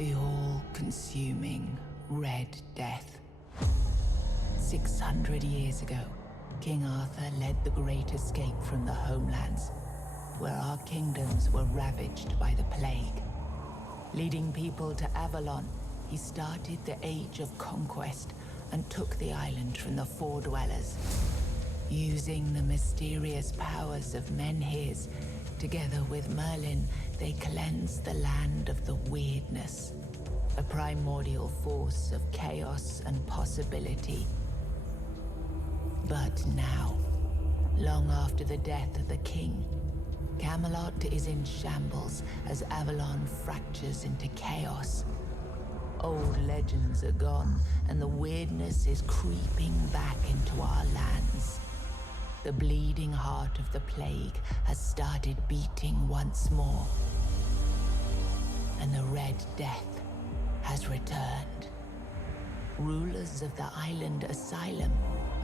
The all-consuming Red Death. 600 years ago, King Arthur led the Great Escape from the homelands, where our kingdoms were ravaged by the plague. Leading people to Avalon, he started the Age of Conquest and took the island from the Four Dwellers. Using the mysterious powers of Menhirs, together with Merlin, they cleansed the land of the Wyrdness, a primordial force of chaos and possibility. But now, long after the death of the king, Camelot is in shambles as Avalon fractures into chaos. Old legends are gone, and the Wyrdness is creeping back into our lands. The bleeding heart of the plague has started beating once more, and the Red Death has returned. Rulers of the island asylum,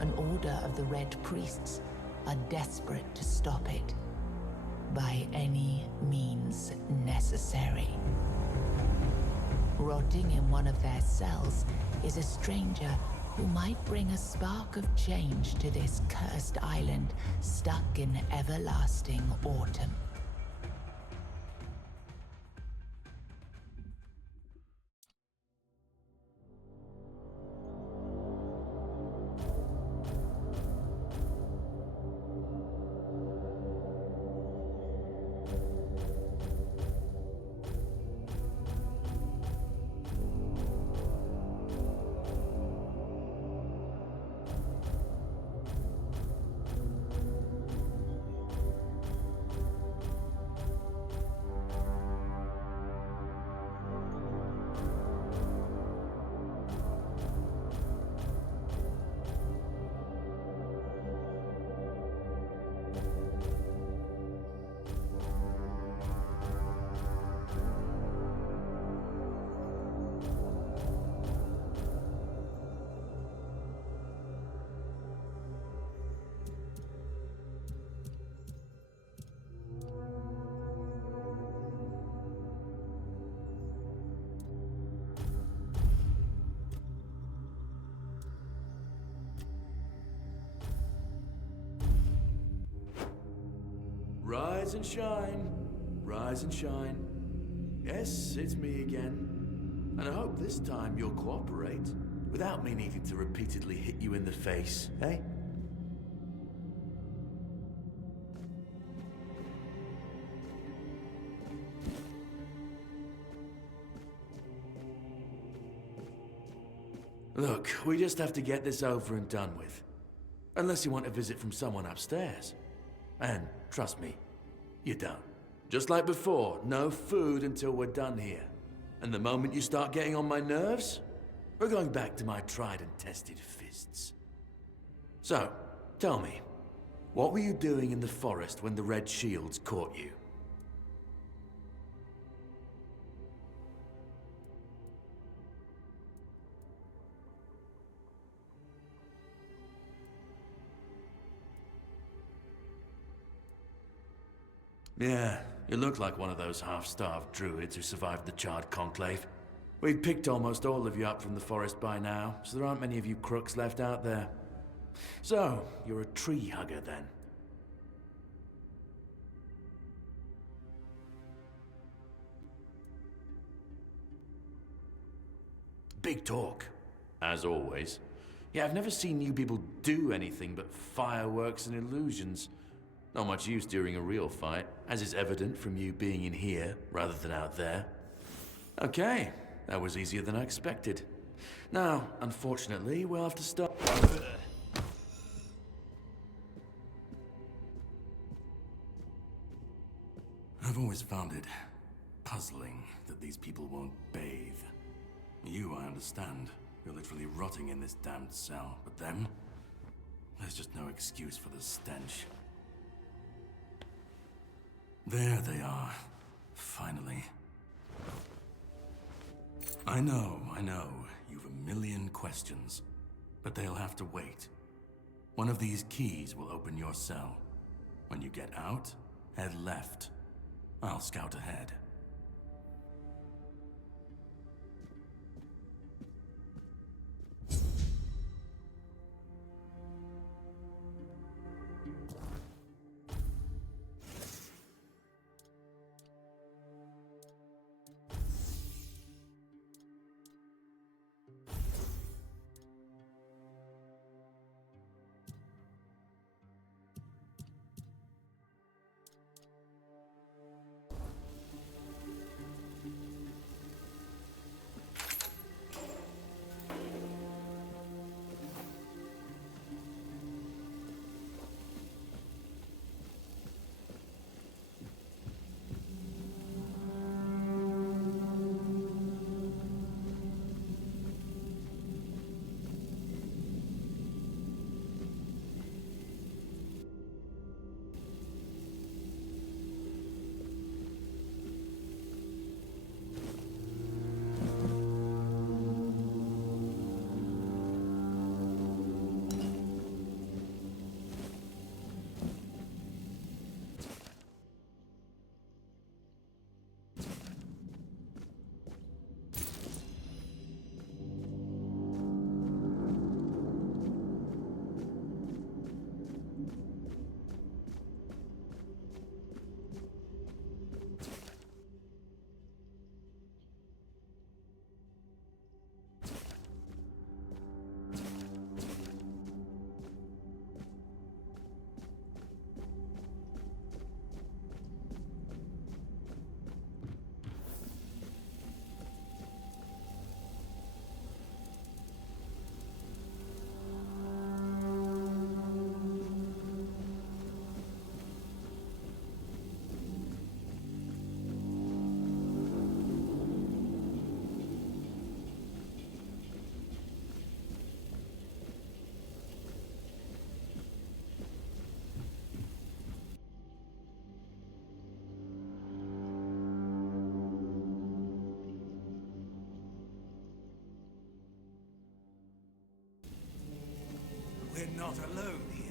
an order of the Red Priests, are desperate to stop it by any means necessary. Rotting in one of their cells is a stranger who might bring a spark of change to this cursed island stuck in everlasting autumn. Rise and shine, rise and shine. Yes, it's me again. And I hope this time you'll cooperate, without me needing to repeatedly hit you in the face, eh? Look, we just have to get this over and done with. Unless you want a visit from someone upstairs. And trust me, you don't. Just like before, no food until we're done here. And the moment you start getting on my nerves, we're going back to my tried and tested fists. So, tell me, what were you doing in the forest when the Red Shields caught you? Yeah, you look like one of those half-starved druids who survived the Charred Conclave. We've picked almost all of you up from the forest by now, so there aren't many of you crooks left out there. So, you're a tree hugger then? Big talk, as always. Yeah, I've never seen you people do anything but fireworks and illusions. Not much use during a real fight, as is evident from you being in here rather than out there. Okay, that was easier than I expected. Now, unfortunately, we'll have to start. I've always found it puzzling that these people won't bathe. You, I understand. You're literally rotting in this damned cell, but them? There's just no excuse for the stench. There they are, finally. I know, you've a million questions, but they'll have to wait. One of these keys will open your cell. When you get out, head left. I'll scout ahead. not alone here.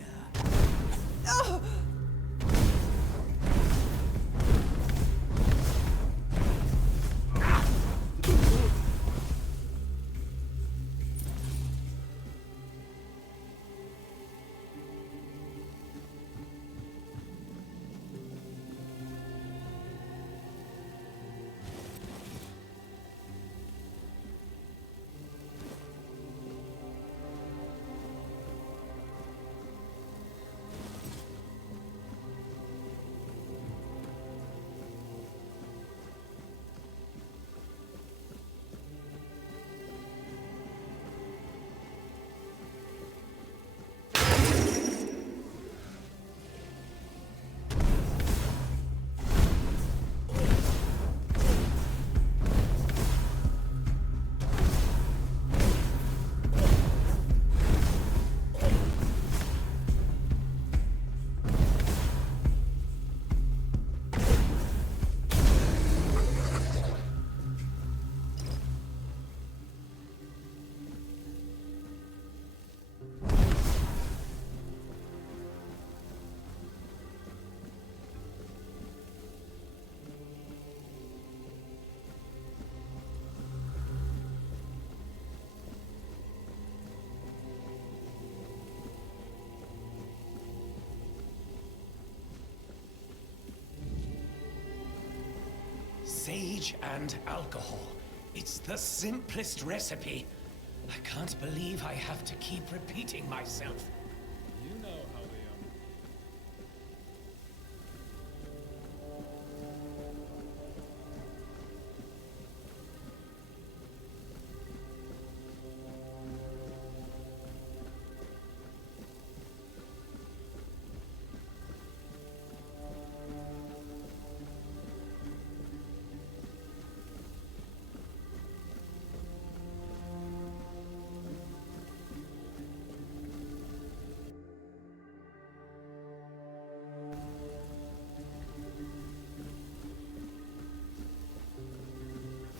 Sage and alcohol. It's the simplest recipe. I can't believe I have to keep repeating myself. You know how we are.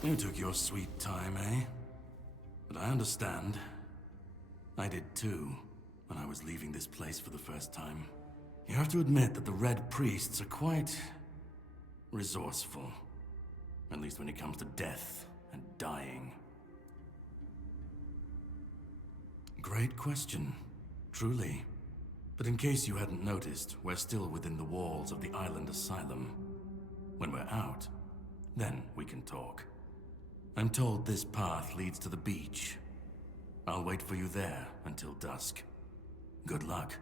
You took your sweet time, eh? But I understand. I did too, when I was leaving this place for the first time. You have to admit that the Red Priests are quite resourceful. At least when it comes to death and dying. Great question, truly. But in case you hadn't noticed, we're still within the walls of the island asylum. When we're out, then we can talk. I'm told this path leads to the beach. I'll wait for you there until dusk. Good luck.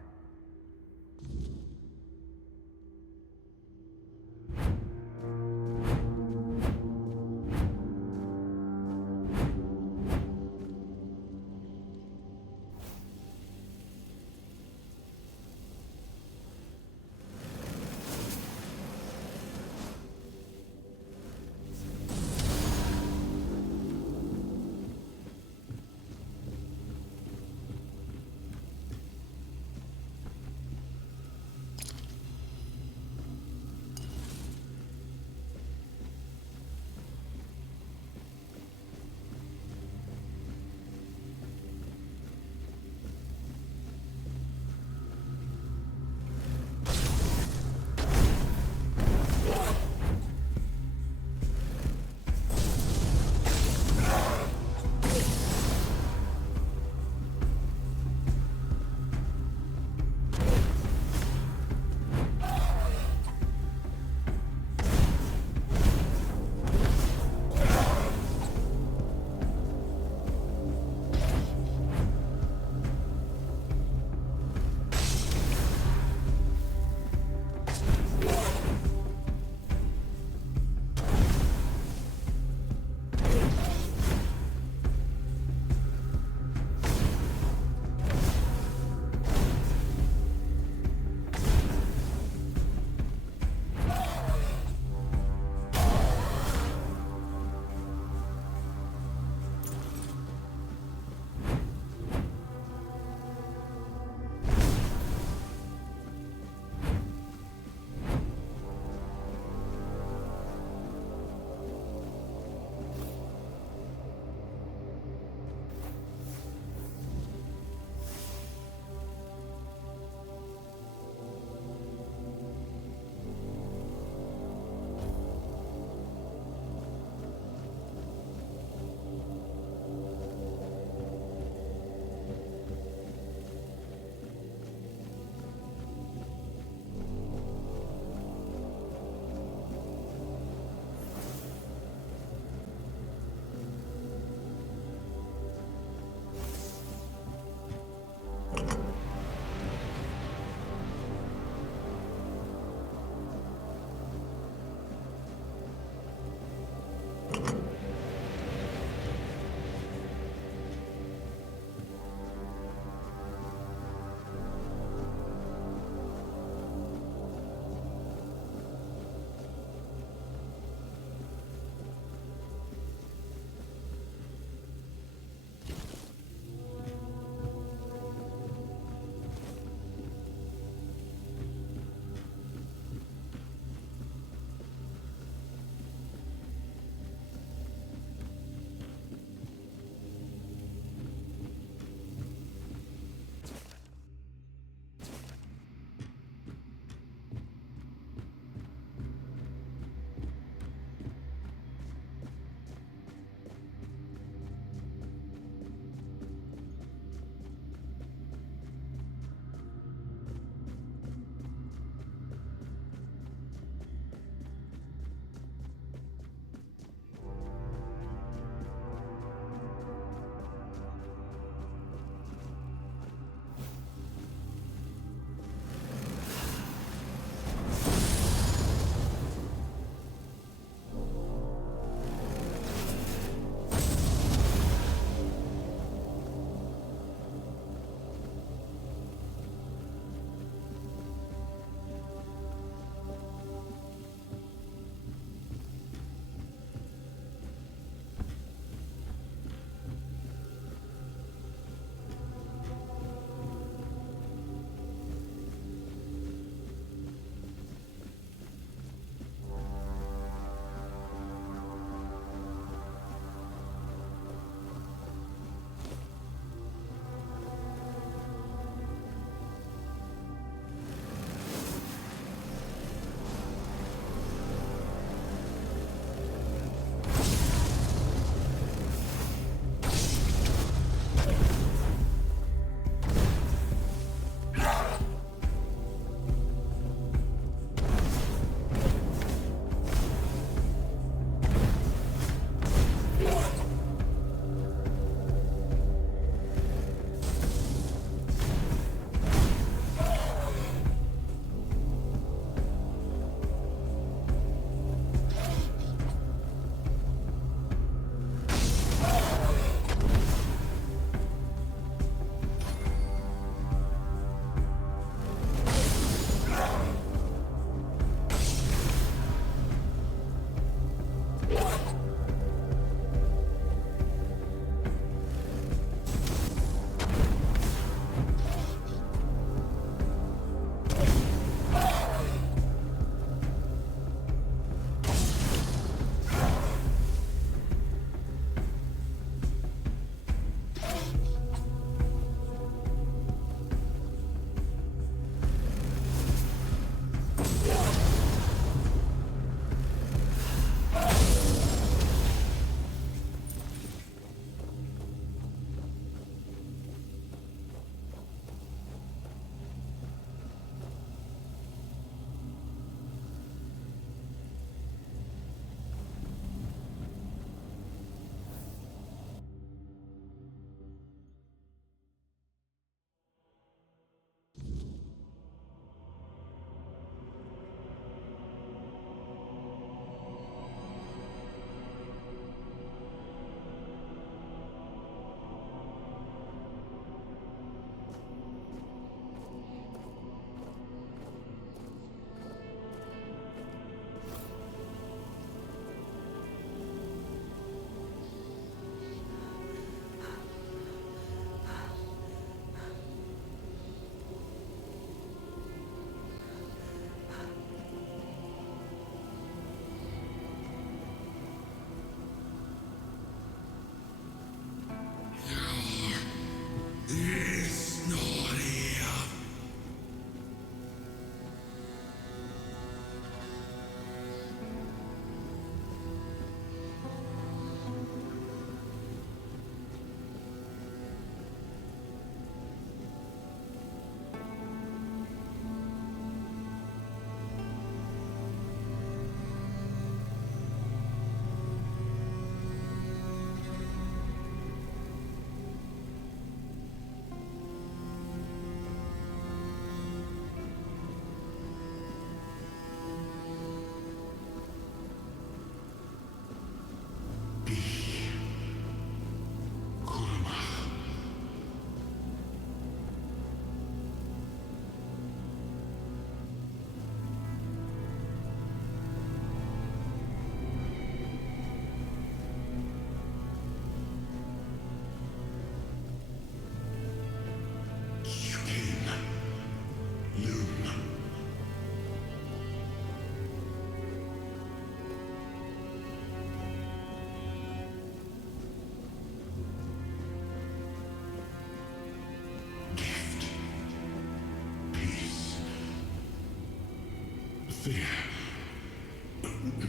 Fear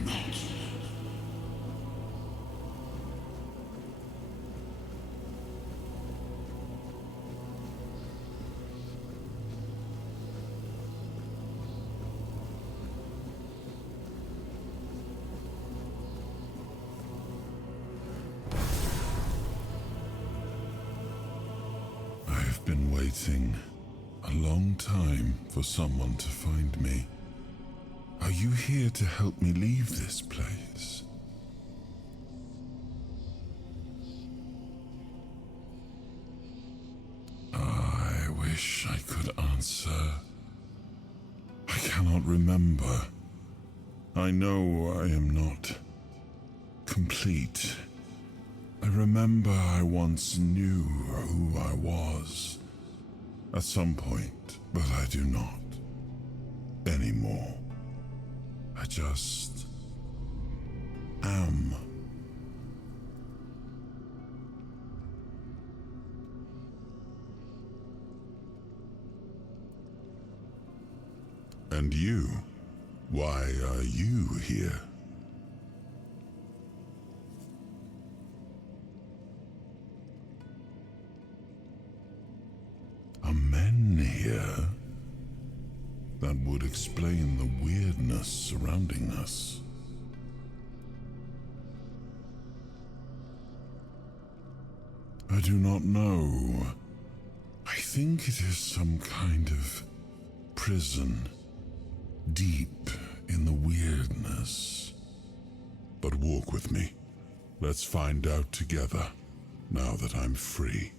not. I've been waiting a long time for someone to find me. Are you here to help me leave this place? I wish I could answer. I cannot remember. I know I am not complete. I remember I once knew who I was at some point, but I do not anymore. I just am. And you? Why are you here? Are men here? That would explain the weirdness surrounding us. I do not know. I think it is some kind of prison, deep in the weirdness. But walk with me. Let's find out together, now that I'm free.